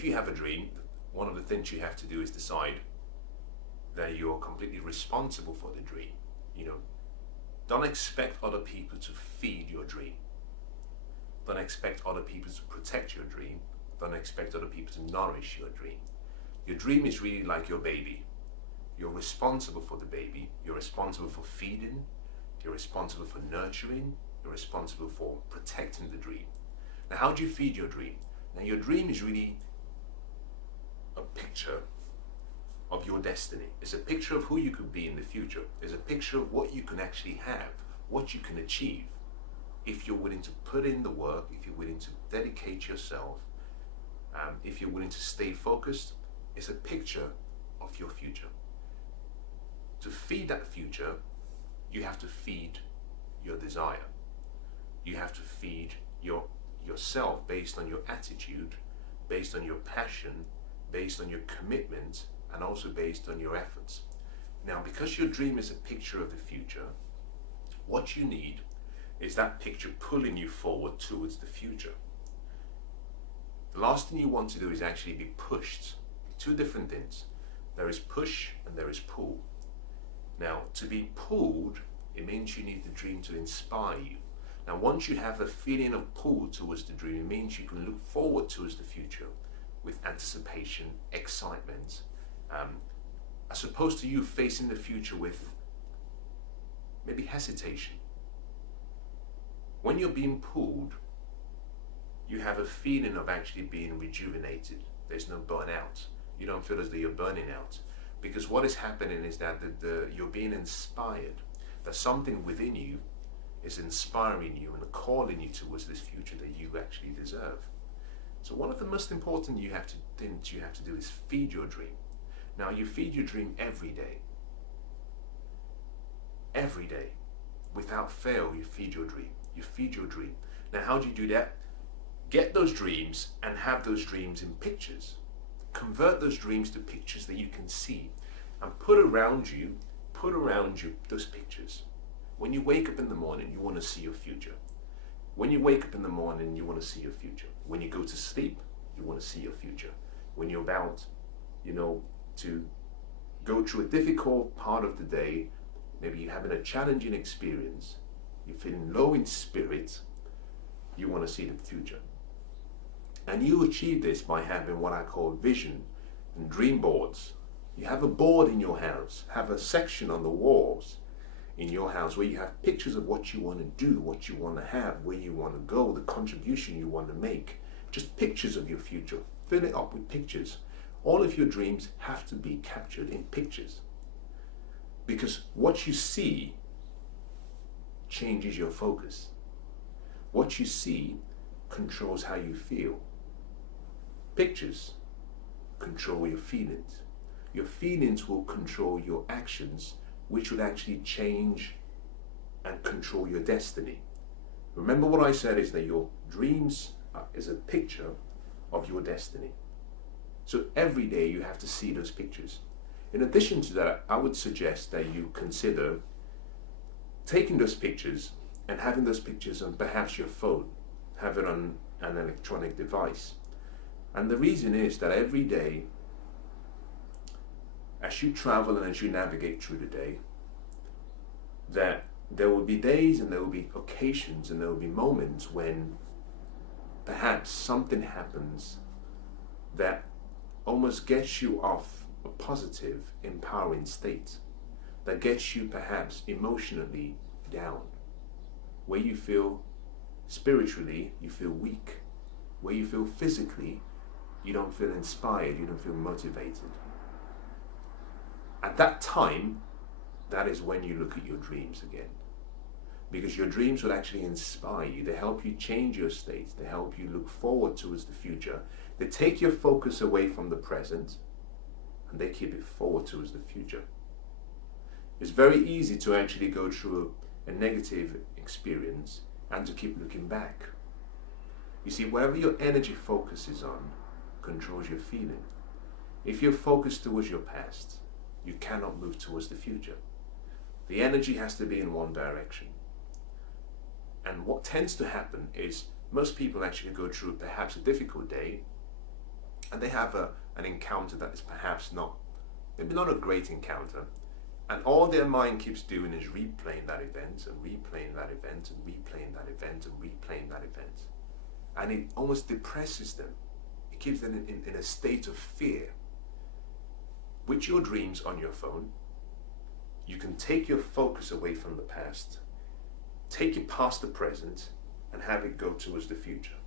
if you have a dream, one of the things you have to do is decide that you're completely responsible for the dream. You know, don't expect other people to feed your dream. Don't expect other people to protect your dream. Don't expect other people to nourish your dream. Your dream is really like your baby. You're responsible for the baby. You're responsible for feeding. You're responsible for nurturing. You're responsible for protecting the dream. Now, how do you feed your dream? Now, your dream is really a picture of your destiny. It's a picture of who you could be in the future. It's a picture of what you can actually have, what you can achieve, if you're willing to put in the work, if you're willing to dedicate yourself, if you're willing to stay focused. It's a picture of your future. To feed that future, you have to feed your desire. You have to feed yourself based on your attitude, based on your passion, based on your commitment, and also based on your efforts. Now, because your dream is a picture of the future, what you need is that picture pulling you forward towards the future. The last thing you want to do is actually be pushed. Two different things. There is push and there is pull. Now, to be pulled, it means you need the dream to inspire you. Now, once you have a feeling of pull towards the dream, it means you can look forward towards the future with anticipation, excitement, as opposed to you facing the future with maybe hesitation. When you're being pulled, you have a feeling of actually being rejuvenated. There's no burnout. You don't feel as though you're burning out. Because what is happening is that you're being inspired. That something within you is inspiring you and calling you towards this future that you actually deserve. So one of the most important things you have to do is feed your dream. Now, you feed your dream every day. Every day. Without fail, you feed your dream. You feed your dream. Now, how do you do that? Get those dreams and have those dreams in pictures. Convert those dreams to pictures that you can see, and put around you those pictures. When you wake up in the morning, you want to see your future. When you wake up in the morning, you want to see your future. When you go to sleep, you want to see your future. When you're about, to go through a difficult part of the day, maybe you're having a challenging experience, you're feeling low in spirit, you want to see the future. And you achieve this by having what I call vision and dream boards. You have a board in your house, have a section on the walls in your house where you have pictures of what you want to do, what you want to have, where you want to go, the contribution you want to make. Just pictures of your future. Fill it up with pictures. All of your dreams have to be captured in pictures. Because what you see changes your focus. What you see controls how you feel. Pictures control your feelings. Your feelings will control your actions, which will actually change and control your destiny. Remember what I said is that your dreams is a picture of your destiny. So every day you have to see those pictures. In addition to that, I would suggest that you consider taking those pictures and having those pictures on perhaps your phone, have it on an electronic device. And the reason is that every day, as you travel and as you navigate through the day, that there will be days and there will be occasions and there will be moments when perhaps something happens that almost gets you off a positive, empowering state, that gets you perhaps emotionally down, where you feel spiritually, you feel weak, where you feel physically, you don't feel inspired, you don't feel motivated. At that time, that is when you look at your dreams again. Because your dreams will actually inspire you. They help you change your state. They help you look forward towards the future. They take your focus away from the present and they keep it forward towards the future. It's very easy to actually go through a negative experience and to keep looking back. You see, wherever your energy focuses on controls your feeling. If you're focused towards your past, you cannot move towards the future. The energy has to be in one direction. And what tends to happen is most people actually go through perhaps a difficult day and they have an encounter that is perhaps maybe not a great encounter, and all their mind keeps doing is replaying that event and replaying that event and replaying that event and replaying that event. And it almost depresses them. It keeps them in a state of fear. With your dreams on your phone, you can take your focus away from the past, take it past the present, and have it go towards the future.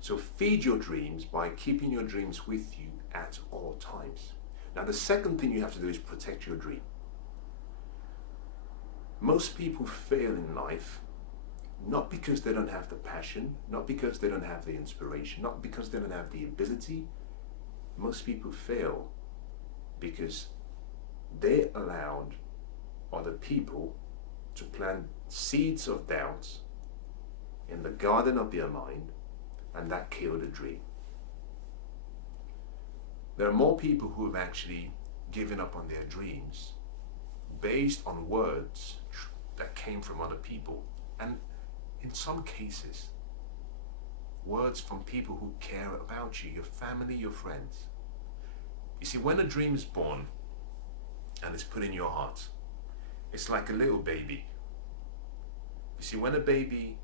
So feed your dreams by keeping your dreams with you at all times. Now, the second thing you have to do is protect your dream. Most people fail in life not because they don't have the passion, not because they don't have the inspiration, not because they don't have the ability. Most people fail because they allowed other people to plant seeds of doubt in the garden of their mind, and that killed a dream. There are more people who have actually given up on their dreams based on words that came from other people, and in some cases, words from people who care about you, your family, your friends. You see, when a dream is born and is put in your heart, it's like a little baby. You see, when a baby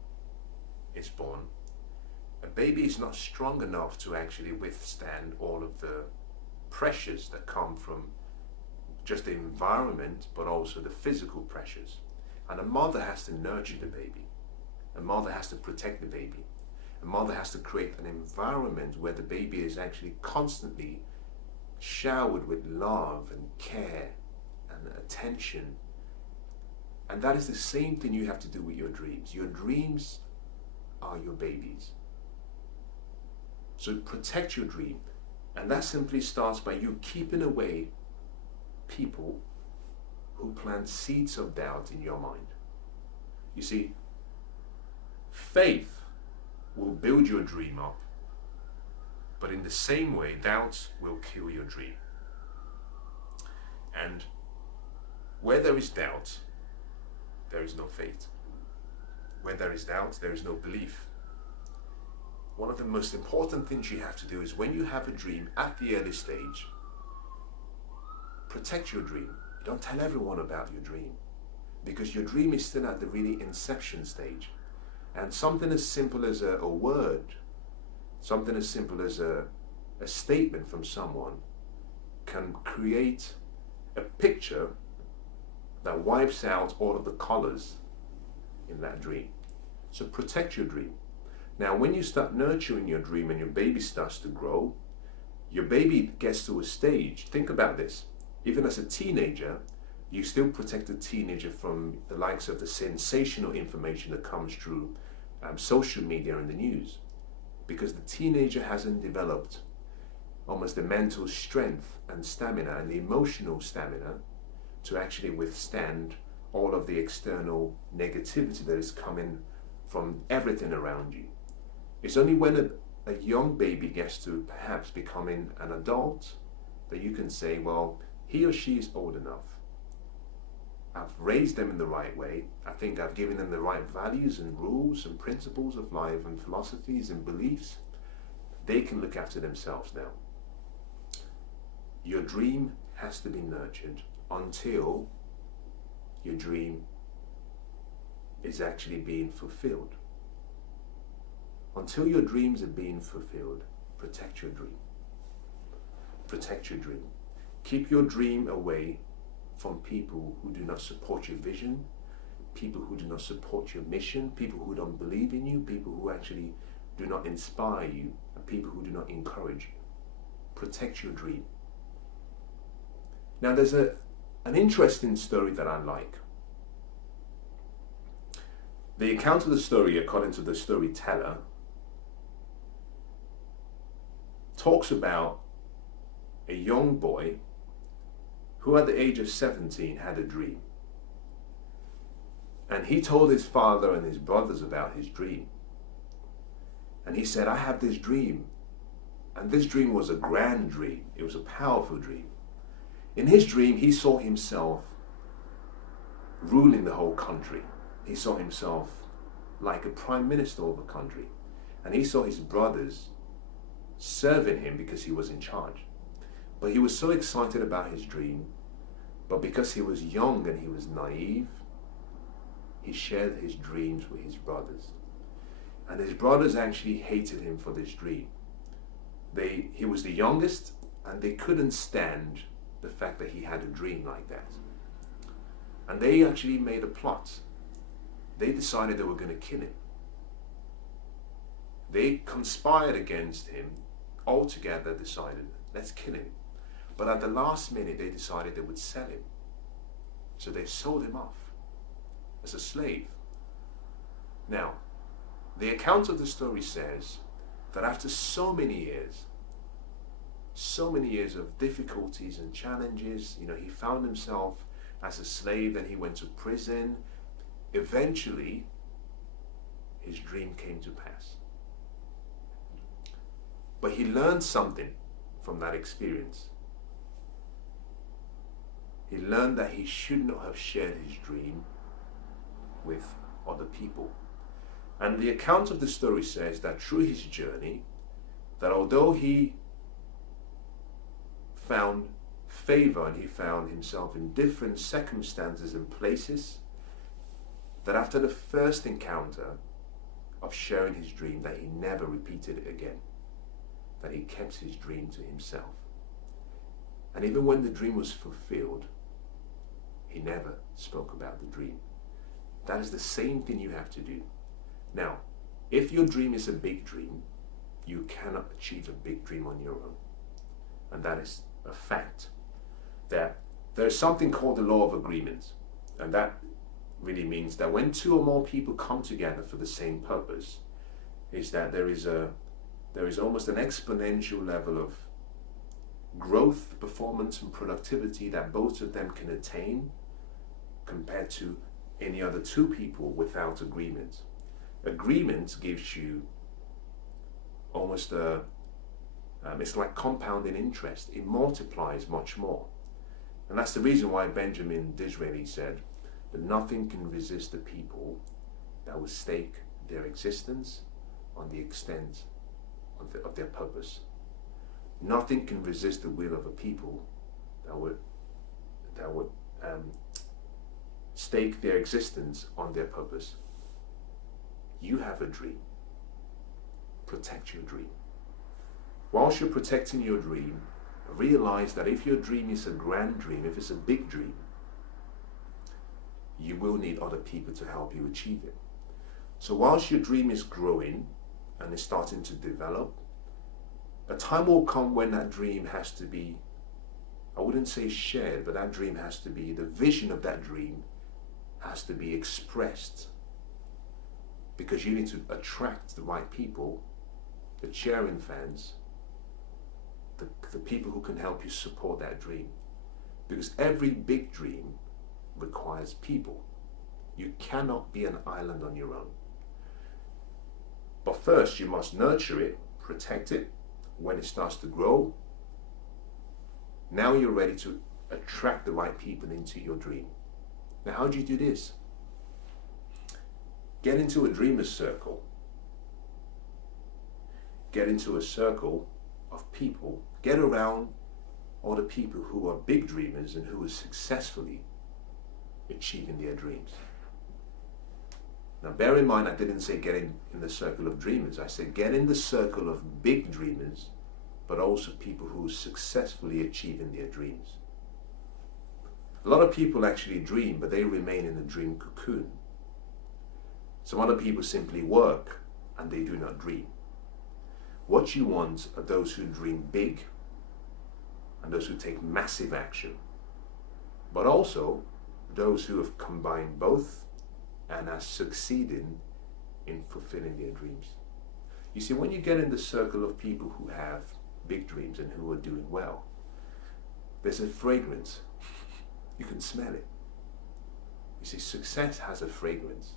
is born, a baby is not strong enough to actually withstand all of the pressures that come from just the environment, but also the physical pressures. And a mother has to nurture the baby. A mother has to protect the baby. A mother has to create an environment where the baby is actually constantly showered with love and care and attention. And that is the same thing you have to do with your dreams. Your dreams are your babies. So protect your dream. And that simply starts by you keeping away people who plant seeds of doubt in your mind. You see, faith will build your dream up, but in the same way, doubt will kill your dream. And where there is doubt, there is no faith. Where there is doubt, there is no belief. One of the most important things you have to do is when you have a dream at the early stage, protect your dream. Don't tell everyone about your dream, because your dream is still at the really inception stage. And something as simple as a word, something as simple as a statement from someone can create a picture that wipes out all of the colors in that dream. So protect your dream. Now, when you start nurturing your dream and your baby starts to grow, your baby gets to a stage. Think about this. Even as a teenager, you still protect the teenager from the likes of the sensational information that comes through social media and the news, because the teenager hasn't developed almost the mental strength and stamina and the emotional stamina to actually withstand all of the external negativity that is coming from everything around you. It's only when a young baby gets to perhaps becoming an adult that you can say, well, he or she is old enough. I've raised them in the right way. I think I've given them the right values and rules and principles of life and philosophies and beliefs. They can look after themselves now. Your dream has to be nurtured until your dream is actually being fulfilled. Until your dreams are being fulfilled, protect your dream. Protect your dream. Keep your dream away from people who do not support your vision, people who do not support your mission, people who don't believe in you, people who actually do not inspire you, and people who do not encourage you. Protect your dream. Now, there's an interesting story that I like. The account of the story, according to the storyteller, talks about a young boy who at the age of 17 had a dream. And he told his father and his brothers about his dream. And he said, I have this dream. And this dream was a grand dream. It was a powerful dream. In his dream, he saw himself ruling the whole country. He saw himself like a prime minister of the country. And he saw his brothers serving him because he was in charge. But he was so excited about his dream, but because he was young and he was naive, he shared his dreams with his brothers. And his brothers actually hated him for this dream. He was the youngest, and they couldn't stand the fact that he had a dream like that. And they actually made a plot. They decided they were going to kill him. They conspired against him, all together decided, let's kill him. But at the last minute, they decided they would sell him. So they sold him off as a slave. Now, the account of the story says that after so many years of difficulties and challenges, he found himself as a slave, then he went to prison. Eventually, his dream came to pass. But he learned something from that experience. He learned that he should not have shared his dream with other people. And the account of the story says that through his journey, that although he found favor and he found himself in different circumstances and places, that after the first encounter of sharing his dream, that he never repeated it again, that he kept his dream to himself. And even when the dream was fulfilled, he never spoke about the dream. That is the same thing you have to do. Now, if your dream is a big dream, you cannot achieve a big dream on your own. And that is a fact. That there is something called the law of agreement. And that really means that when two or more people come together for the same purpose, is that there is almost an exponential level of growth, performance, and productivity that both of them can attain compared to any other two people without agreement. Agreement gives you almost it's like compounding interest. It multiplies much more. And that's the reason why Benjamin Disraeli said that nothing can resist the people that will stake their existence on the extent of their purpose. Nothing can resist the will of a people that would stake their existence on their purpose. You have a dream. Protect your dream. Whilst you're protecting your dream, realize that if your dream is a grand dream, if it's a big dream, you will need other people to help you achieve it. So whilst your dream is growing and is starting to develop, a time will come when that dream has to be, I wouldn't say shared, but that dream has to be, the vision of that dream has to be expressed, because you need to attract the right people, the cheering fans, the people who can help you support that dream. Because every big dream requires people. You cannot be an island on your own. But first you must nurture it, protect it. When it starts to grow, now you're ready to attract the right people into your dream. Now, how do you do this? Get into a dreamer's circle. Get into a circle of people. Get around all the people who are big dreamers and who are successfully achieving their dreams. Now, bear in mind, I didn't say get in the circle of dreamers. I said get in the circle of big dreamers, but also people who are successfully achieving their dreams. A lot of people actually dream, but they remain in a dream cocoon. Some other people simply work and they do not dream. What you want are those who dream big and those who take massive action, but also those who have combined both and are succeeding in fulfilling their dreams. You see, when you get in the circle of people who have big dreams and who are doing well, there's a fragrance. You can smell it. You see, success has a fragrance.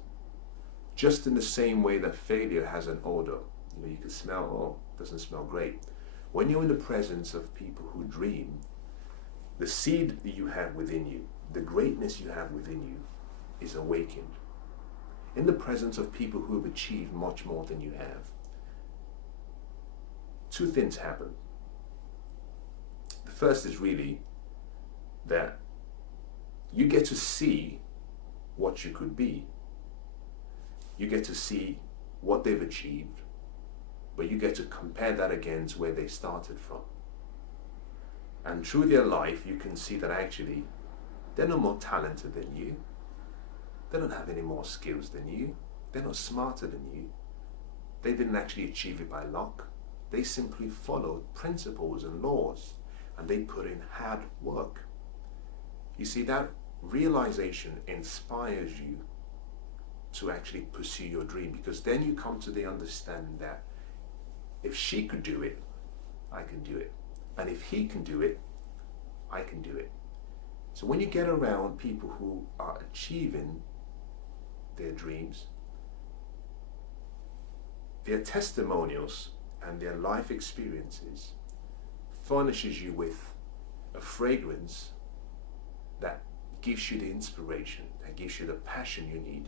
Just in the same way that failure has an odor. You can smell, oh, it doesn't smell great. When you're in the presence of people who dream, the seed that you have within you, the greatness you have within you, is awakened. In the presence of people who have achieved much more than you have, two things happen. The first is really that you get to see what you could be. You get to see what they've achieved, but you get to compare that against where they started from. And through their life, you can see that actually they're no more talented than you. They don't have any more skills than you. They're not smarter than you. They didn't actually achieve it by luck. They simply followed principles and laws, and they put in hard work. You see, that realization inspires you to actually pursue your dream, because then you come to the understanding that if she could do it, I can do it. And if he can do it, I can do it. So when you get around people who are achieving their dreams, their testimonials and their life experiences furnishes you with a fragrance that gives you the inspiration, that gives you the passion you need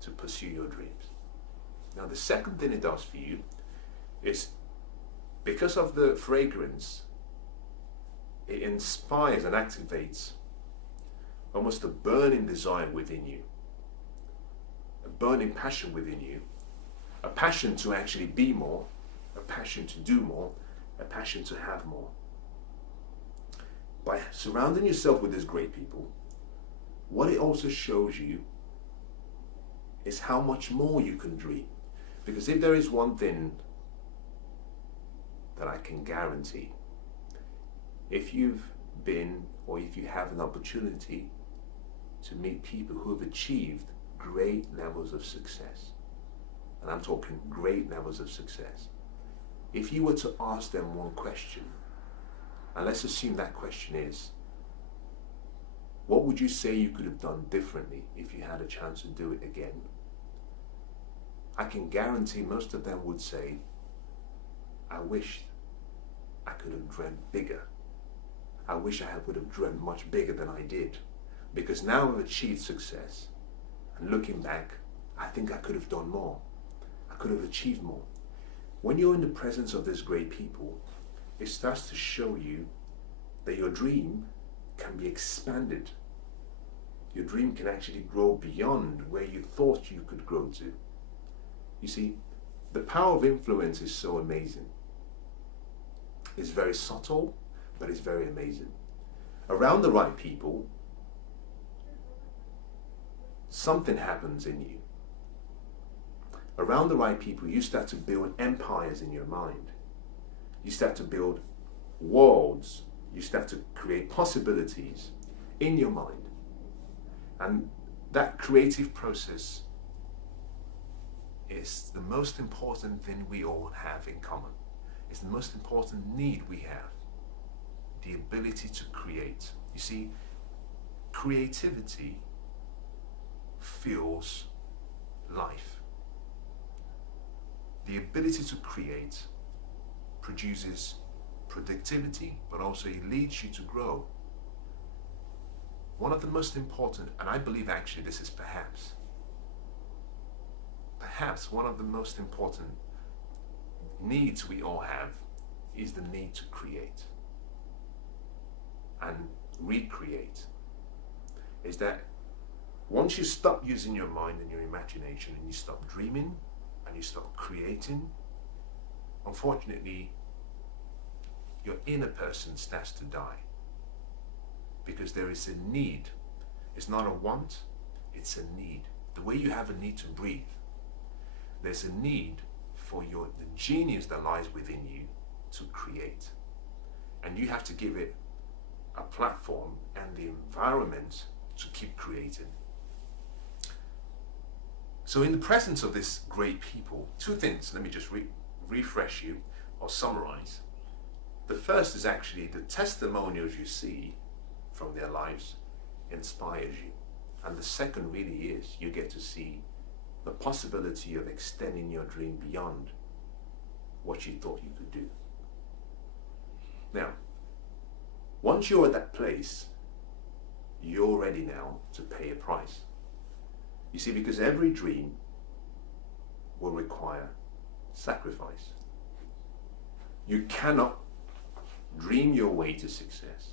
to pursue your dreams. Now, the second thing it does for you is, because of the fragrance, it inspires and activates almost a burning desire within you, a burning passion within you, a passion to actually be more, a passion to do more, a passion to have more. By surrounding yourself with these great people, what it also shows you is how much more you can dream. Because if there is one thing that I can guarantee, if you've been, or if you have an opportunity to meet people who have achieved great levels of success, and I'm talking great levels of success, if you were to ask them one question, and let's assume that question is, what would you say you could have done differently if you had a chance to do it again? I can guarantee most of them would say, I wish I could have dreamt bigger. I wish I would have dreamt much bigger than I did. Because now I've achieved success, and looking back, I think I could have done more. I could have achieved more. When you're in the presence of these great people, it starts to show you that your dream can be expanded. Your dream can actually grow beyond where you thought you could grow to. You see, the power of influence is so amazing. It's very subtle, but it's very amazing. Around the right people, something happens in you. Around the right people, you start to build empires in your mind. You start to build worlds. You start to create possibilities in your mind. And that creative process is the most important thing we all have in common. It's the most important need we have. The ability to create. You see, creativity fuels life. The ability to create produces productivity, but also it leads you to grow. One of the most important, and I believe actually this is perhaps one of the most important needs we all have, is the need to create and recreate. Is that once you stop using your mind and your imagination, and you stop dreaming and you stop creating, unfortunately your inner person starts to die, because there is a need. It's not a want, it's a need. The way you have a need to breathe, there's a need for the genius that lies within you to create. And you have to give it a platform and the environment to keep creating. So in the presence of these great people, two things, let me just refresh you or summarize. The first is actually the testimonials you see from their lives inspires you. And the second really is you get to see the possibility of extending your dream beyond what you thought you could do. Now, once you're at that place, you're ready now to pay a price. You see, because every dream will require sacrifice. You cannot dream your way to success.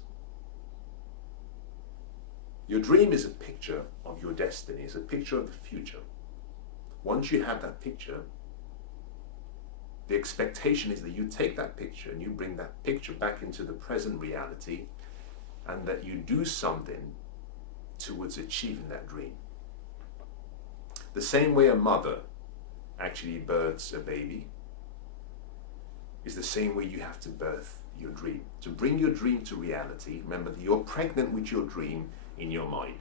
Your dream is a picture of your destiny, it's a picture of the future. Once you have that picture, the expectation is that you take that picture and you bring that picture back into the present reality, and that you do something towards achieving that dream. The same way a mother actually births a baby is the same way you have to birth your dream. To bring your dream to reality, remember that you're pregnant with your dream in your mind.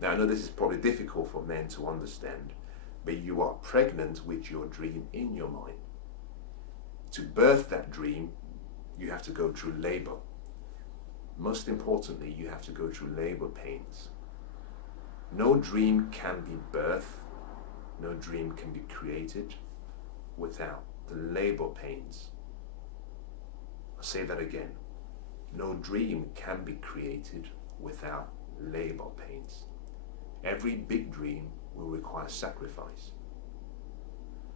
Now, I know this is probably difficult for men to understand, but you are pregnant with your dream in your mind. To birth that dream, you have to go through labor. Most importantly, you have to go through labor pains. No dream can be birthed, no dream can be created without the labor pains. I'll say that again. No dream can be created without labor pains. Every big dream will require sacrifice.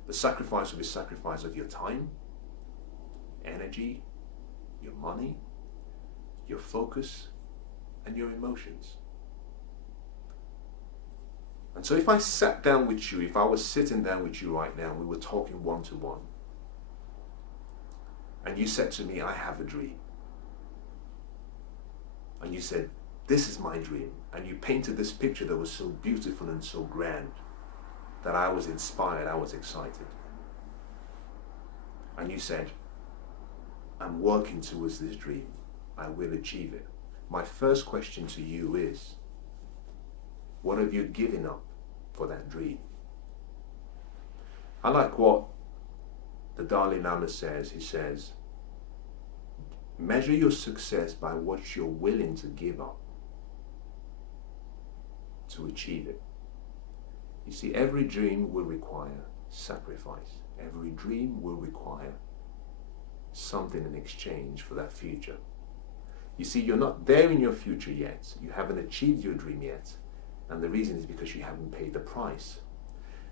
The sacrifice will be sacrifice of your time, energy, your money, your focus, and your emotions. And so if I sat down with you, if I was sitting down with you right now, we were talking one-to-one, and you said to me, I have a dream. And you said, this is my dream. And you painted this picture that was so beautiful and so grand that I was inspired, I was excited. And you said, I'm working towards this dream. I will achieve it. My first question to you is, what have you given up for that dream? I like what the Dalai Lama says. He says, measure your success by what you're willing to give up to achieve it. You see, every dream will require sacrifice. Every dream will require something in exchange for that future. You see, you're not there in your future yet. You haven't achieved your dream yet. And the reason is because you haven't paid the price.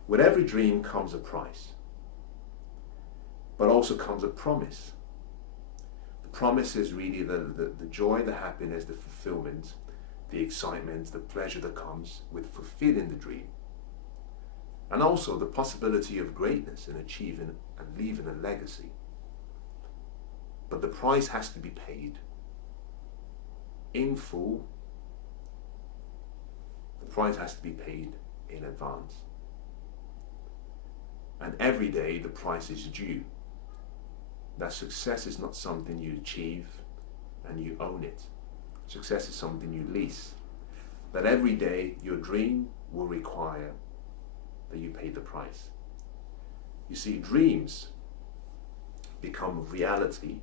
With every dream comes a price, but also comes a promise. The promise is really the joy, the happiness, the fulfillment, the excitement, the pleasure that comes with fulfilling the dream. And also the possibility of greatness in achieving and leaving a legacy. But the price has to be paid in full. The price has to be paid in advance. And every day the price is due. That success is not something you achieve and you own it. Success is something you lease. That every day your dream will require that you pay the price. You see, dreams become reality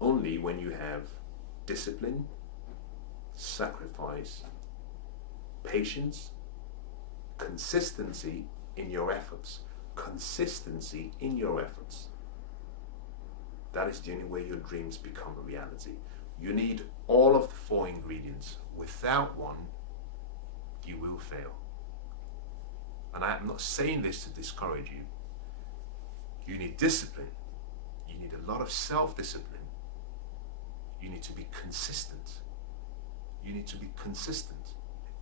only when you have discipline, sacrifice, patience, consistency in your efforts. Consistency in your efforts. That is the only way your dreams become a reality. You need all of the 4 ingredients. Without one, you will fail. And I am not saying this to discourage you. You need discipline. You need a lot of self-discipline. You need to be consistent. You need to be consistent.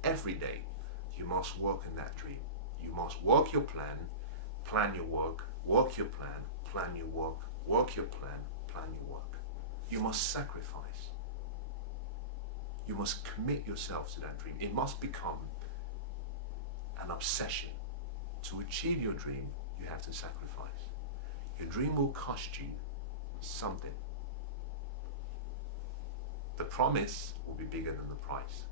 Every day, you must work in that dream. You must work your plan your work your plan your work your plan your work. You must sacrifice. You must commit yourself to that dream. It must become an obsession. To achieve your dream, you have to sacrifice. Your dream will cost you something. The promise will be bigger than the price.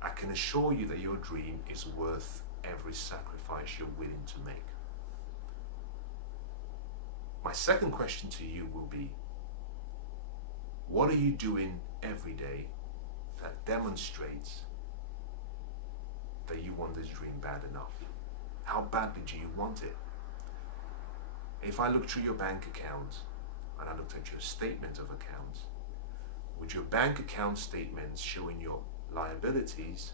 I can assure you that your dream is worth every sacrifice you're willing to make. My second question to you will be, what are you doing every day that demonstrates that you want this dream bad enough? How badly do you want it? If I look through your bank account and I looked at your statement of accounts, would your bank account statements showing your liabilities,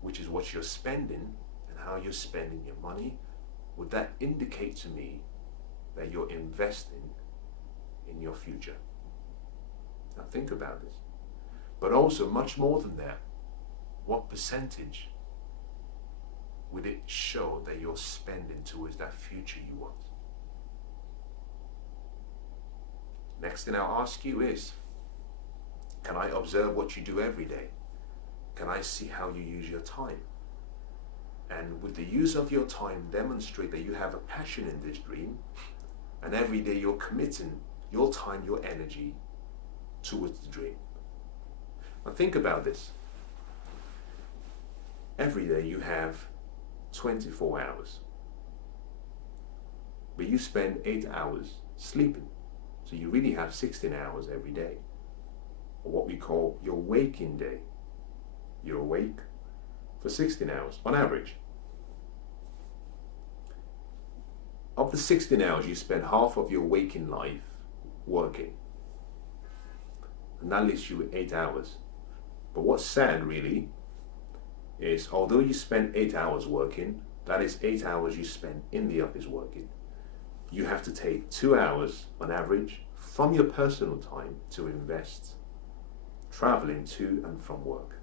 which is what you're spending and how you're spending your money, would that indicate to me that you're investing in your future. Now think about this. But also, much more than that, what percentage would it show that you're spending towards that future you want? Next thing I'll ask you is, can I observe what you do every day? Can I see how you use your time? And with the use of your time, demonstrate that you have a passion in this dream, and every day you're committing your time, your energy towards the dream. Now think about this. Every day you have 24 hours, but you spend 8 hours sleeping. So you really have 16 hours every day, or what we call your waking day. You're awake for 16 hours on average. Of the 16 hours, you spend half of your waking life working, and that leaves you with 8 hours. But what's sad really is, although you spend 8 hours working, that is 8 hours you spend in the office working. You have to take 2 hours on average from your personal time to invest traveling to and from work.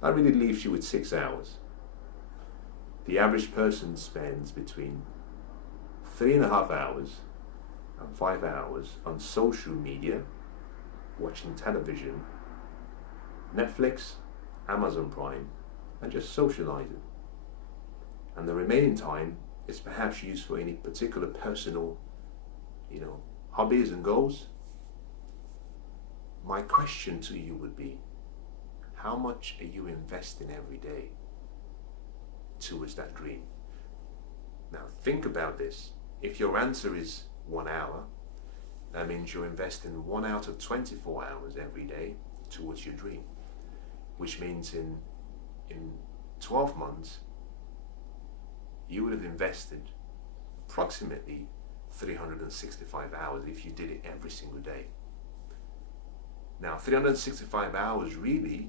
That really leaves you with 6 hours. The average person spends between 3.5 hours and 5 hours on social media, watching television, Netflix, Amazon Prime, and just socializing. And the remaining time is perhaps used for any particular personal, hobbies and goals. My question to you would be, how much are you investing every day towards that dream? Now think about this. If your answer is 1 hour, that means you're investing 1 out of 24 hours every day towards your dream, which means in 12 months, you would have invested approximately 365 hours if you did it every single day. Now, 365 hours really,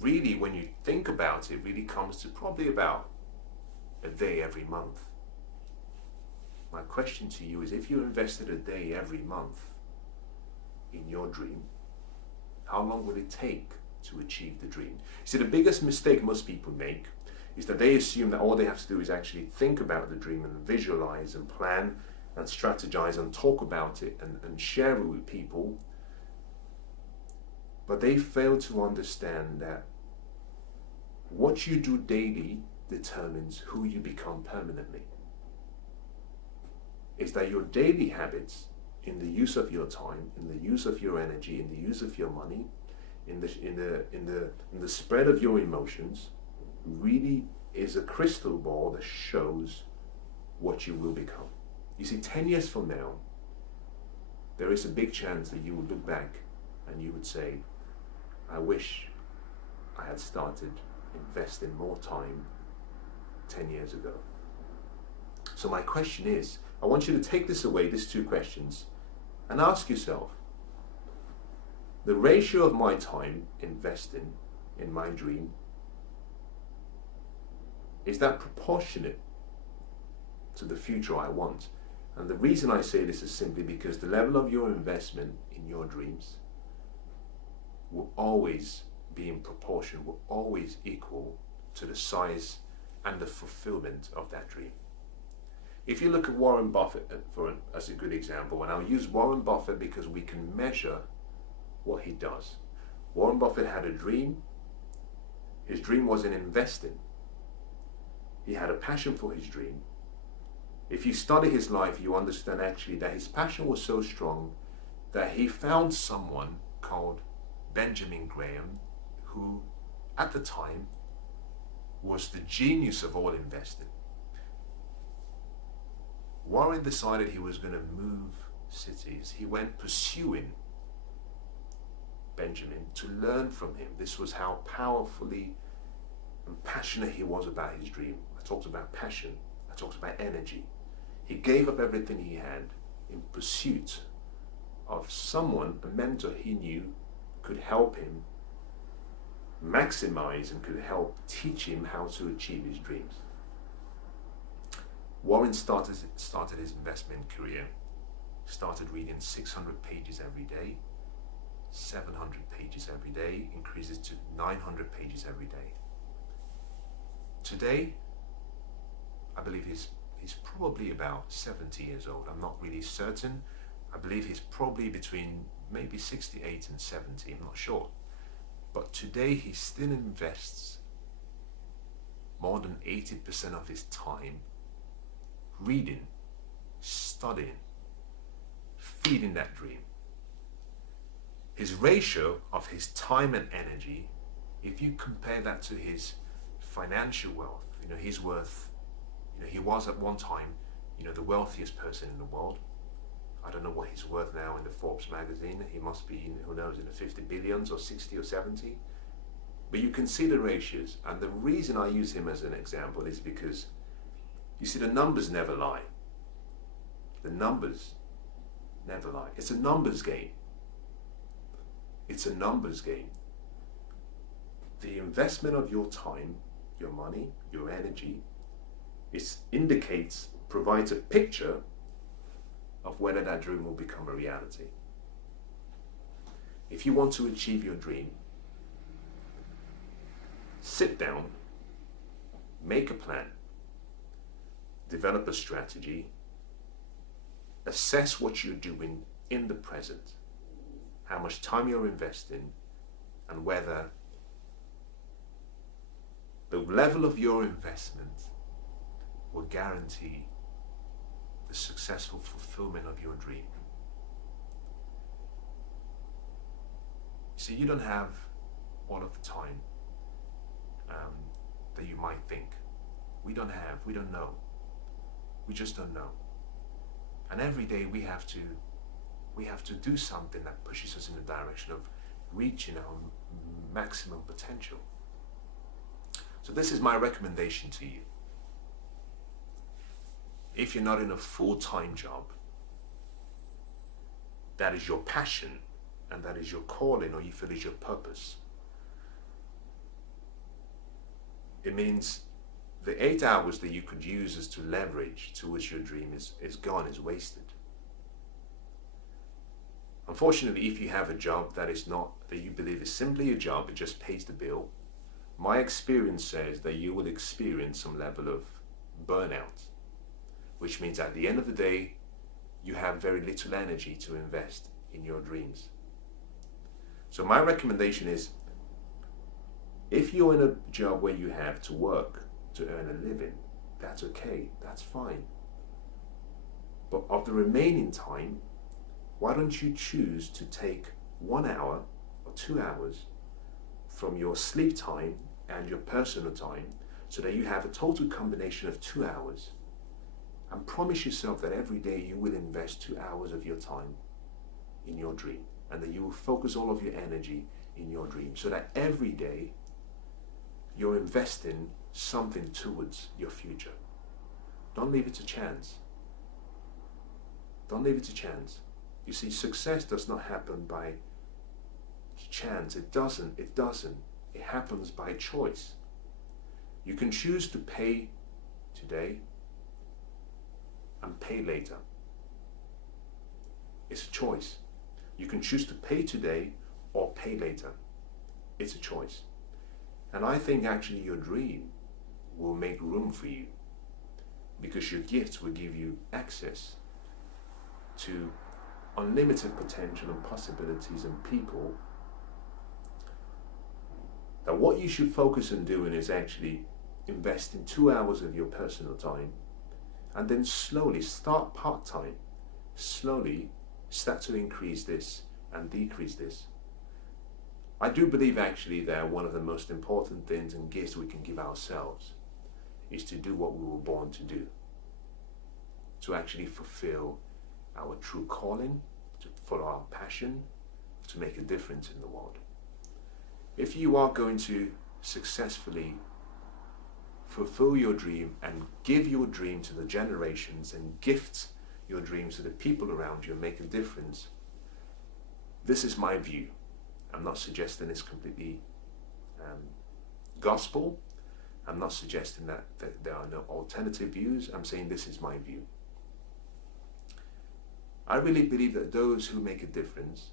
when you think about it, really comes to probably about a day every month. My question to you is, if you invested a day every month in your dream, how long will it take to achieve the dream? You see, the biggest mistake most people make is that they assume that all they have to do is actually think about the dream and visualize and plan and strategize and talk about it and share it with people. But they fail to understand that what you do daily determines who you become permanently. Is that your daily habits in the use of your time, in the use of your energy, in the use of your money, in the spread of your emotions, really is a crystal ball that shows what you will become. You see, 10 years from now, there is a big chance that you will look back and you would say, I wish I had started investing more time 10 years ago. So my question is, I want you to take this away, these 2 questions, and ask yourself, the ratio of my time investing in my dream, is that proportionate to the future I want? And the reason I say this is simply because the level of your investment in your dreams will always be in proportion, will always equal to the size and the fulfillment of that dream. If you look at Warren Buffett as a good example, and I'll use Warren Buffett because we can measure what he does. Warren Buffett had a dream. His dream was in investing. He had a passion for his dream. If you study his life, you understand actually that his passion was so strong that he found someone called Benjamin Graham, who at the time was the genius of all investing. Warren decided he was going to move cities. He went pursuing Benjamin to learn from him. This was how powerfully and passionate he was about his dream. I talked about passion. I talked about energy. He gave up everything he had in pursuit of someone, a mentor he knew could help him maximize and could help teach him how to achieve his dreams. Warren started his investment career, started reading 600 pages every day, 700 pages every day, increases to 900 pages every day. Today, I believe he's probably about 70 years old. I'm not really certain. I believe he's probably between maybe 68 and 70, I'm not sure. But today he still invests more than 80% of his time reading, studying, feeding that dream. His ratio of his time and energy, if you compare that to his financial wealth, he's worth, he was at one time, the wealthiest person in the world. I don't know what he's worth now in the Forbes magazine. He must be, who knows, in the 50 billions or 60 or 70. But you can see the ratios. And the reason I use him as an example is because, you see, the numbers never lie. The numbers never lie. It's a numbers game. It's a numbers game. The investment of your time, your money, your energy, provides a picture of whether that dream will become a reality. If you want to achieve your dream, sit down, make a plan, develop a strategy, assess what you're doing in the present, how much time you're investing, and whether the level of your investment will guarantee the successful fulfillment of your dream. See, you don't have all of the time that you might think. We don't know. We just don't know. And every day we have to do something that pushes us in the direction of reaching our maximum potential. So this is my recommendation to you. If you're not in a full-time job, that is your passion and that is your calling, or you feel is your purpose, it means the 8 hours that you could use as to leverage towards your dream is gone, is wasted. Unfortunately, if you have a job that you believe is simply a job, it just pays the bill, my experience says that you will experience some level of burnout, which means at the end of the day, you have very little energy to invest in your dreams. So my recommendation is, if you're in a job where you have to work to earn a living, that's okay, that's fine. But of the remaining time, why don't you choose to take 1 hour or 2 hours from your sleep time and your personal time, so that you have a total combination of 2 hours, and promise yourself that every day you will invest 2 hours of your time in your dream, and that you will focus all of your energy in your dream, so that every day you're investing something towards your future. Don't leave it to chance. Don't leave it to chance. You see, success does not happen by chance. It doesn't. It happens by choice. You can choose to pay today and pay later. It's a choice. You can choose to pay today or pay later. It's a choice. And I think actually your dream will make room for you, because your gifts will give you access to unlimited potential and possibilities and people. That what you should focus on doing is actually investing 2 hours of your personal time, and then slowly start part-time, slowly start to increase this and decrease this. I do believe actually that one of the most important things and gifts we can give ourselves is to do what we were born to do, to actually fulfill our true calling, to follow our passion, to make a difference in the world. If you are going to successfully fulfill your dream and give your dream to the generations and gift your dreams to the people around you and make a difference, this is my view. I'm not suggesting it's completely gospel. I'm not suggesting that there are no alternative views. I'm saying this is my view. I really believe that those who make a difference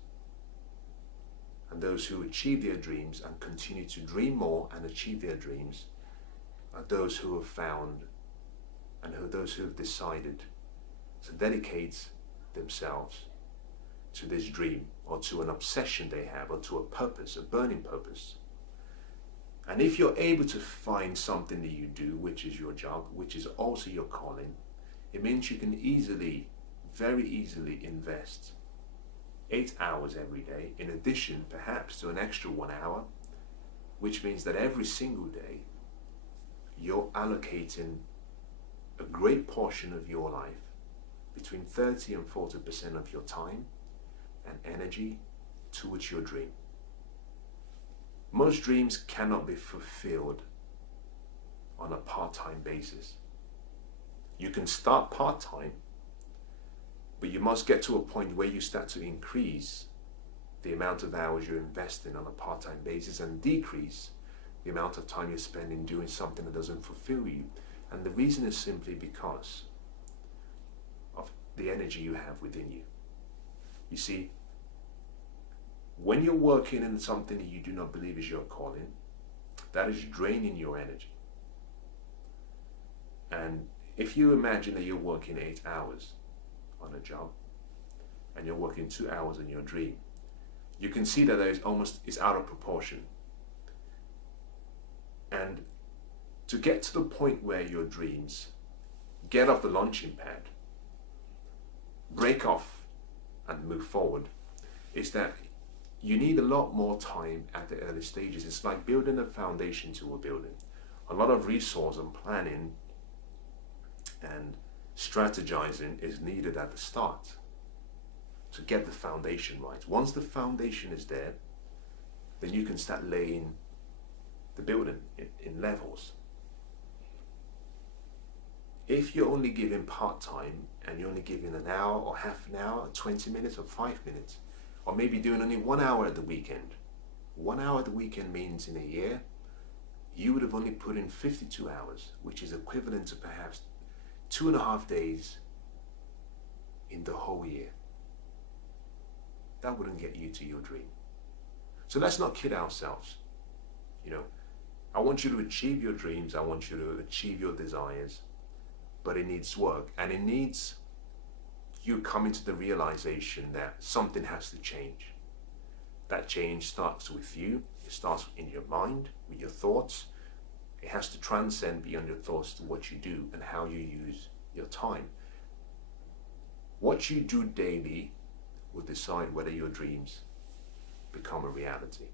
and those who achieve their dreams and continue to dream more and achieve their dreams are those who have found and those who have decided to dedicate themselves to this dream or to an obsession they have or to a purpose, a burning purpose. And if you're able to find something that you do, which is your job, which is also your calling, it means you can very easily invest 8 hours every day, in addition perhaps to an extra 1 hour, which means that every single day you're allocating a great portion of your life, between 30 and 40% of your time and energy, towards your dream. Most dreams cannot be fulfilled on a part-time basis. You can start part-time, but you must get to a point where you start to increase the amount of hours you're investing on a part-time basis and decrease the amount of time you're spending doing something that doesn't fulfill you. And the reason is simply because of the energy you have within you. You see, when you're working in something that you do not believe is your calling, that is draining your energy. And if you imagine that you're working 8 hours on a job and you're working 2 hours on your dream, you can see that it's out of proportion. And to get to the point where your dreams get off the launching pad, break off and move forward, is that you need a lot more time at the early stages. It's like building a foundation to a building. A lot of resource and planning and strategizing is needed at the start to get the foundation right. Once the foundation is there, then you can start laying the building in levels. If you're only giving part-time and you're only giving an hour or half an hour, 20 minutes or 5 minutes, or maybe doing only 1 hour at the weekend. 1 hour at the weekend means in a year, you would have only put in 52 hours, which is equivalent to perhaps 2.5 days in the whole year. That wouldn't get you to your dream. So let's not kid ourselves. I want you to achieve your dreams. I want you to achieve your desires, but it needs work, and it needs you coming to the realization that something has to change. That change starts with you. It starts in your mind, with your thoughts. It has to transcend beyond your thoughts to what you do and how you use your time. What you do daily will decide whether your dreams become a reality.